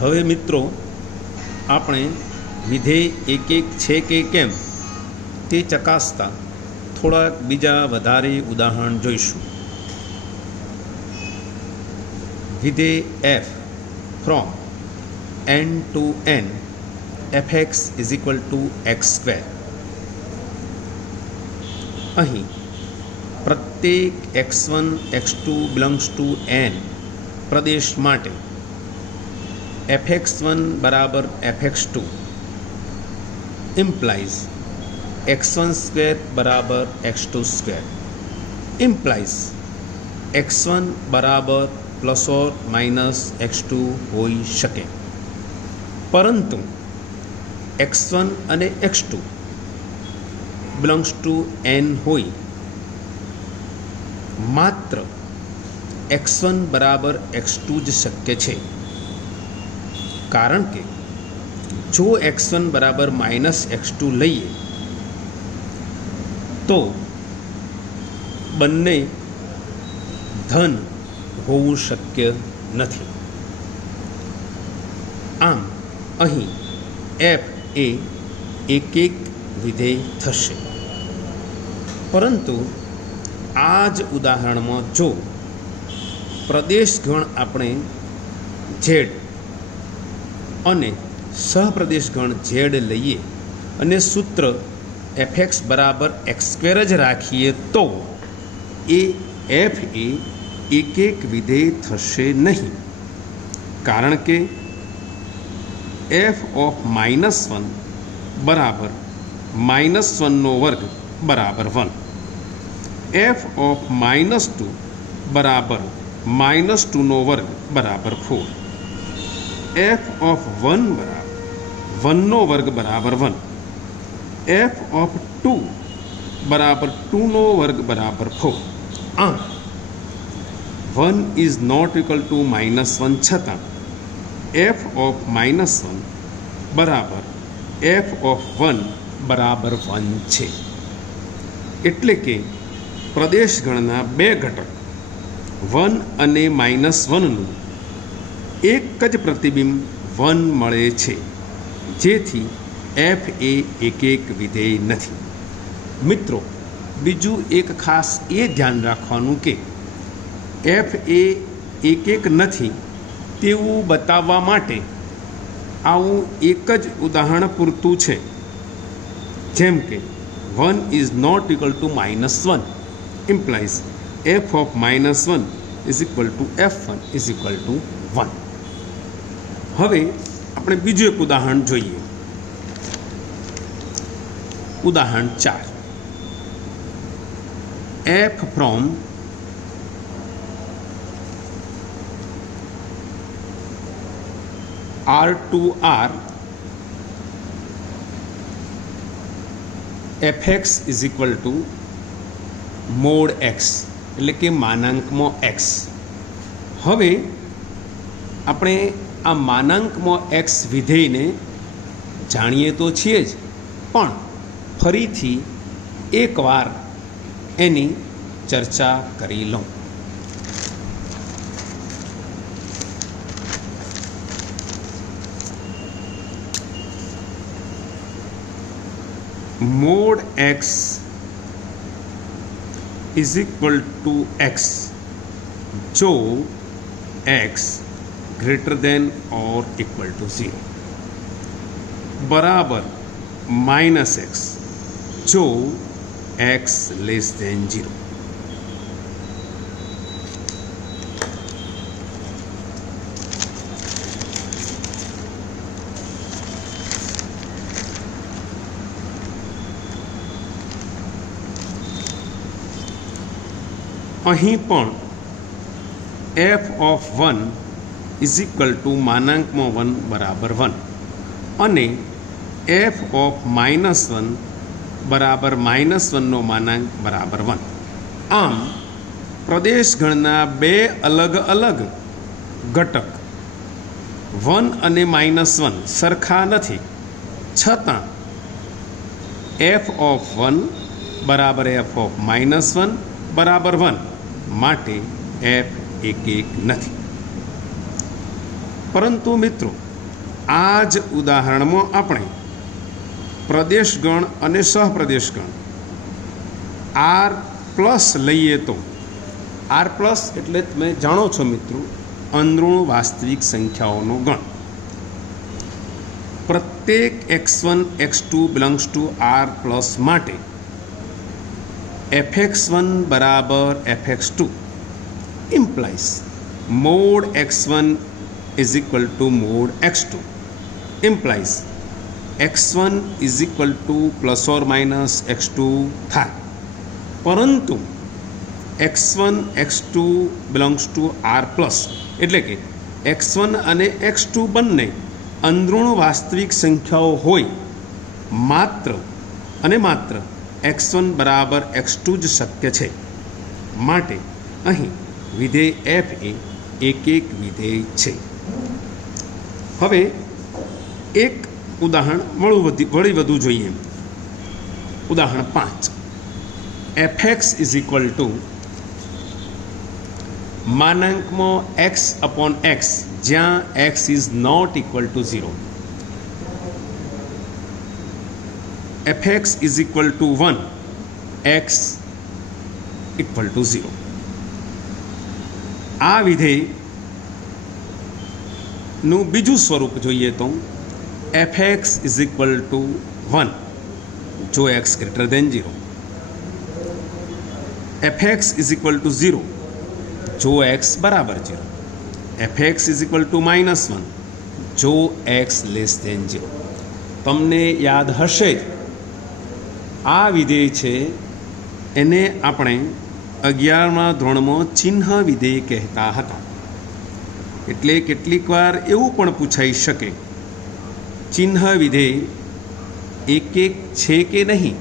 હવે મિત્રો આપણે વિધેય એક એક છે કે કેમ તે ચકાસતા થોડાક બીજા વધારે ઉદાહરણ જોઈશું. વિધેય f from n to n fx is equal to x square. અહીં પ્રત્યેક x1 x2 belongs to n પ્રદેશ માટે fx1 બરાબર fx2 implies x1 સ્ક્વેર બરાબર x2 સ્ક્વેર implies x1 બરાબર પ્લસ ઓર માઇનસ x2 હોઈ શકે, પરંતુ x1 અને x2 બિલોંગ્સ ટુ n હોય માત્ર x1 બરાબર x2 જ શક્ય છે. કારણ કે જો x1 બરાબર માઇનસ x2 લઈએ તો બંને ધન હોવું શક્ય નથી. આમ અહીં f એ એક એક વિધેય થશે. પરંતુ આ જ ઉદાહરણમાં જો પ્રદેશ ગણ આપણે z અને સહપ્રદેશ ગણ z લઈએ અને સૂત્ર fx બરાબર x સ્ક્વેર જ રાખીએ તો એ f એ એક એક વિધેય થશે નહીં. કારણ કે f ઓફ -1 બરાબર -1નો વર્ગ બરાબર 1, f ઓફ -2 બરાબર -2નો વર્ગ બરાબર 4, f ઓફ 1 બરાબર 1નો વર્ગ બરાબર 1, f ઓફ 2 બરાબર 2નો વર્ગ બરાબર 4. આમ 1 ઇઝ નોટ ઇક્વલ ટુ -1 છતાં f ઓફ -1 બરાબર f ઓફ 1 બરાબર 1 છે. એટલે કે પ્રદેશ ગણના બે ઘટક 1 અને -1નું એક જ પ્રતિબિંબ 1 મળે છે, જેથી f એ એક એક વિધેય નથી. મિત્રો, બીજું એક ખાસ એ ધ્યાન રાખવાનું કે f એ એક એક નથી તેવું બતાવવા માટે આવું એક જ ઉદાહરણ પૂરતું છે. જેમ કે 1 is not equal to -1 implies f of -1 is equal to f1 is equal to 1. હવે આપણે બીજું એક ઉદાહરણ જોઈએ. ઉદાહરણ 4. f from r to r fx is equal two mode x, એટલે કે માનાંકમાં x. હવે આપણે આ માનાંકમાં x વિધેયને જાણીએ તો છીએ જ, પણ ફરીથી એકવાર એની ચર્ચા કરી લઉં. Mode x is equal two x જો x greater than or equal to 0 બરાબર -x જો x લેસ દેન 0. અહીં પણ f of 1 is equal to માનાંકમાં 1 બરાબર 1 અને f ઓફ -1 બરાબર -1નો માનાંક બરાબર 1. આમ પ્રદેશ ગણના બે અલગ અલગ ઘટક 1 અને -1 સરખા નથી, છતાં f ઓફ 1 બરાબર f ઓફ -1 બરાબર 1 માટે f એક એક નથી. પરંતુ મિત્રો આ જ ઉદાહરણમાં આપણે પ્રદેશગણ અને સહપ્રદેશગણ આર પ્લસ લઈએ તો આર પ્લસ એટલે તમે જાણો છો મિત્રો અંદરૂણ વાસ્તવિક સંખ્યાઓનો ગણ. પ્રત્યેક x1 x2 belongs to R plus માટે fx1 બરાબર fx2 implies mod x1 is equal to mod x2 implies x1 is equal to plus or minus x2 થાય. પરંતુ x1 x2 belongs to r plus એટલે કે x1 અને x2 બંને અંદરૂણ વાસ્તવિક સંખ્યાઓ હોય માત્ર અને માત્ર x1 બરાબર x2 જ શક્ય છે. માટે અહીં વિધેય f એ એક વિધેય છે. હવે એક ઉદાહરણ વળી વધુ જોઈએ. ઉદાહરણ 5 fx ઇઝ ઇક્વલ ટુ માનાંકમાં x અપોન x જ્યાં x is not equal to 0. fx is equal to 1 x equal to 0. આ વિધેયનું બીજું સ્વરૂપ જોઈએ તો fx ઇઝ ઇક્વલ ટુ 1 જો x greater than 0. fx is equal to 0 જો x બરાબર 0. fx ઇઝ ઇક્વલ ટુ -1 જો x લેસ દેન 0. તમને યાદ હશે આ વિધેય છે એને આપણે 11મા ધોરણમાં ચિહ્ન વિધેય કહેતા હતા. એટલે કેટલીક વાર એવું પણ પૂછાઈ શકે ચિહ્ન વિધેય એક છે કે નહીં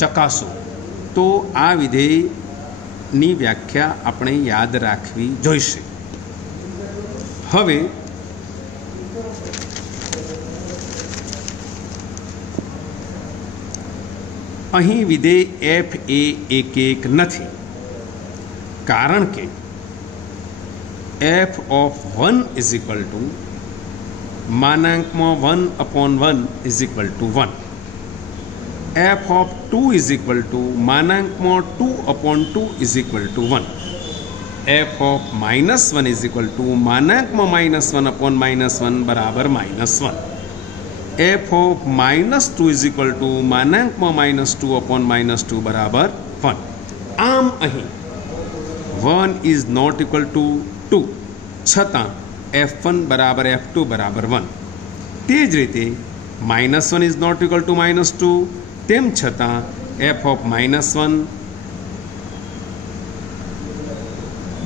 ચકાસો, તો આ વિધેયની વ્યાખ્યા આપણે યાદ રાખવી જોઈશે. હવે અહીં વિધેય f એ એક નથી, કારણ કે f of 1 is equal to માનાંકમાં 1 upon 1 is equal to 1. f of 2 is equal to માનાંકમાં 2 upon 2 is equal to 1. f of -1 is equal to માનાંકમાં -1 અપોન -1 બરાબર -1. f of -2 is equal to માનાંકમાં -2 અપોન -2 બરાબર 1. આમ અહીં 1 ઇઝ નોટ ઇક્વલ ટુ 2 છતાં f1 બરાબર f2 બરાબર 1. તે જ રીતે -1 ઇઝ નોટ ઇક્વલ ટુ -2 તેમ છતાં f ઓફ -1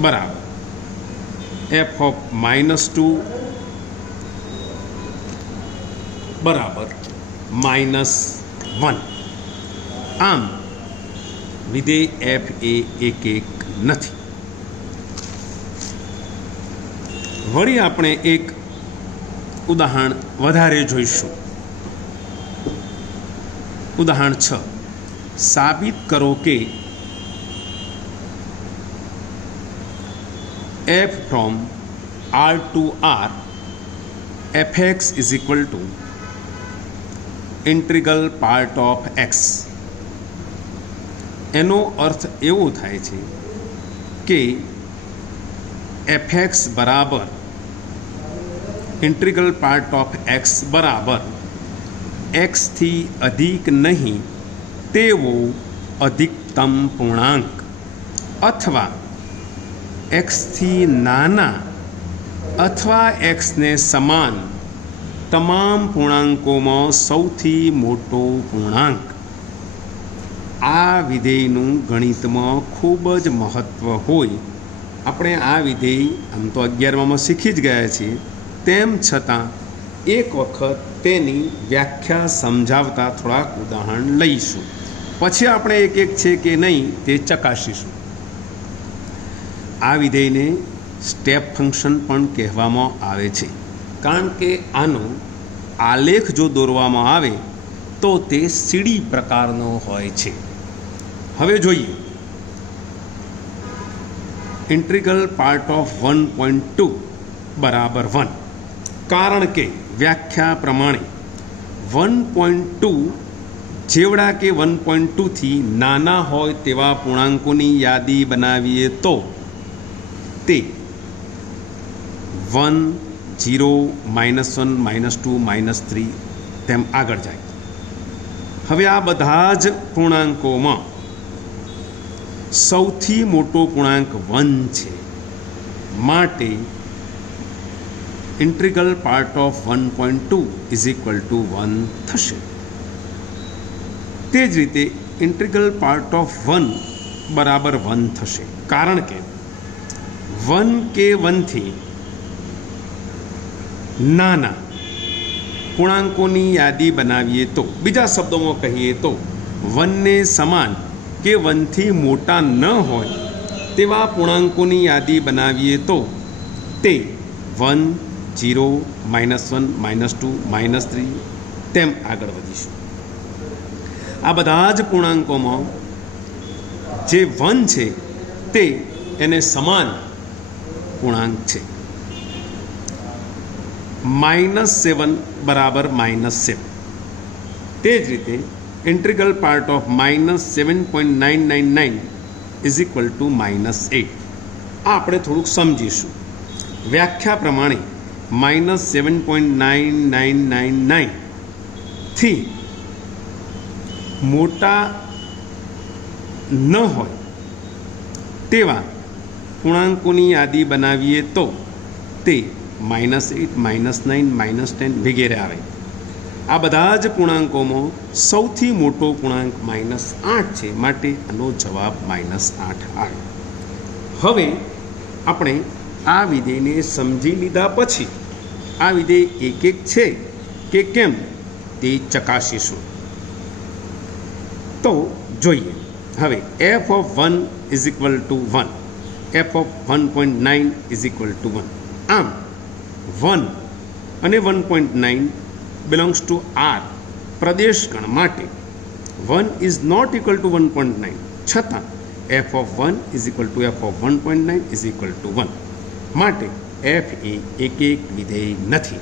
બરાબર f ઓફ -2 બરાબર -1. આમ વિધેય f એ એક નથી. વળી આપણે એક ઉદાહરણ વધારે જોઈશું. ઉદાહરણ 6 સાબિત કરો કે f from r to r fx is equal to integral part of x. એનો અર્થ એવો થાય છે કે fx બરાબર ઇન્ટિગ્રલ પાર્ટ ઓફ x બરાબર x થી અધિક નહીં તેવો અધિકતમ પૂર્ણાંક અથવા x થી નાના અથવા x ને સમાન તમામ પૂર્ણાંકોમાં સૌથી મોટો પૂર્ણાંક. આ વિધેયનું ગણિતમાં ખૂબ જ મહત્ત્વ હોય. આપણે આ વિધેય આમ તો 11માં શીખી જ ગયા છીએ, તેમ છતાં એક વખત તેની વ્યાખ્યા સમજાવતા થોડાક ઉદાહરણ લઈશું, પછી આપણે એક છે કે નહીં તે ચકાસીશું. આ વિધેયને સ્ટેપ ફંક્શન પણ કહેવામાં આવે છે, કારણ કે આનો આલેખ જો દોરવામાં આવે તો તે સીડી પ્રકારનો હોય છે. હવે જોઈએ ઇન્ટિગ્રલ પાર્ટ ઓફ 1.2 બરાબર 1. કારણ કે વ્યાખ્યા પ્રમાણે 1.2 જેવડા કે 1.2 થી નાના હોય તેવા પૂર્ણાંકોની યાદી બનાવીએ તો તે 1, 0, -1, -2, -3 તેમ આગળ જાય. હવે આ બધા જ પૂર્ણાંકોમાં સૌથી મોટો પૂર્ણાંક 1 છે, માટે integral part of 1.2 is equal to 1 થશે. તે જ રીતે ઇન્ટિગ્રલ પાર્ટ ઓફ 1 બરાબર 1 થશે, કારણ કે 1 કે 1 થી નાના પૂર્ણાંકોની યાદી બનાવીએ તો, બીજા શબ્દોમાં કહીએ તો 1 ને સમાન કે 1 થી મોટા ન હોય તેવા પૂર્ણાંકોની યાદી બનાવીએ તો તે 1, 0, -1, -2, -3 તેમ આગળ વધીશું. આ બધા જ પૂર્ણાંકોમાં જે 1 છે તે એને સમાન પૂર્ણાંક છે. -7 બરાબર -7. તે જ રીતે integral part of -7.999 is equal two -8. આ આપણે થોડુંક સમજીશું. વ્યાખ્યા પ્રમાણે -7.9999 થી મોટા ન હોય તેવા પૂર્ણાંકોની યાદી બનાવીએ તો તે -8, -9, -10 વગેરે આવે. આ બધા જ પૂર્ણાંકોમાં સૌથી મોટો પૂર્ણાંક -8 છે, માટે આનો જવાબ -8 આવે. હવે આપણે આ વિધેયને સમજી લીધા પછી આ વિધેય એક છે કે કેમ તે ચકાસીશું. તો જોઈએ. હવે f of 1 is equal to 1, f of 1.9 is equal to 1. આમ 1 અને 1.9 બિલોંગ્સ ટુ R પ્રદેશગણ માટે 1 ઇઝ નોટ ઇક્વલ ટુ 1.9, છતાં f of 1 is equal two f of 1.9 is equal to 1, માટે f એ એક વિધેય નથી.